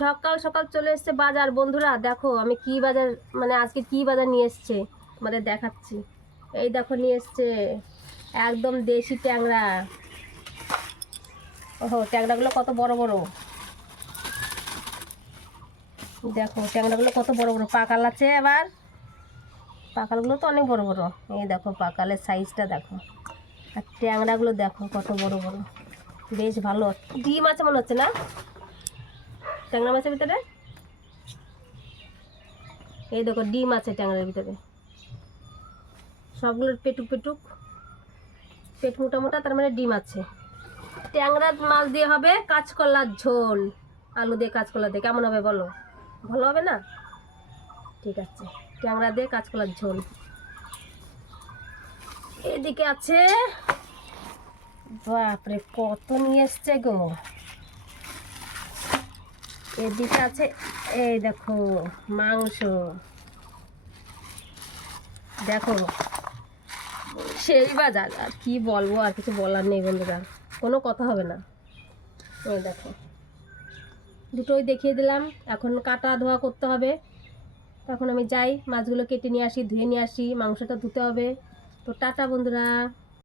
সকাল সকাল চলে এসছে বাজার বন্ধুরা। দেখো আমি কি বাজার মানে আজকে কি বাজার নিয়ে এসছে তোমাদের দেখাচ্ছি। এই দেখো নিয়ে এসছে একদম দেশি ট্যাংরা। ওহো, ট্যাংরাগুলো কত বড় বড়, দেখো ট্যাংরাগুলো কত বড় বড়। পাকাল আছে, আবার পাকালগুলো তো অনেক বড় বড়। এই দেখো পাকালের সাইজটা দেখো, আর ট্যাংরাগুলো দেখো কত বড় বড়, বেশ ভালো। ডিম আছে মনে হচ্ছে না ট্যাংরা মাছের ভিতরে? এই দেখো ডিম আছে ট্যাংরার ভিতরে, সবগুলোর পেটুক পেটুক, পেট মোটা মোটা, তার মানে ডিম আছে। ট্যাংরা মাছ দিয়ে হবে কাঁচকলার ঝোল, আলু দিয়ে কাঁচকলা দিয়ে। কেমন হবে বলো? ভালো হবে না? ঠিক আছে, ট্যাংরা দিয়ে কাঁচকলার ঝোল। এদিকে আছে, বাপরে কত নিয়ে এসছে গো। এদিকে আছে এই দেখো মাংস, দেখো সেই বাজার। আর কি বলবো, আর কিছু বলার নেই বন্ধুরা, কোনো কথা হবে না। এই দেখো দুটোই দেখিয়ে দিলাম, এখন কাটা ধোয়া করতে হবে। তখন আমি যাই মাছগুলো কেটে নিয়ে আসি, ধুয়ে নিয়ে আসি, মাংসটা ধুতে হবে। তো টাটা বন্ধুরা।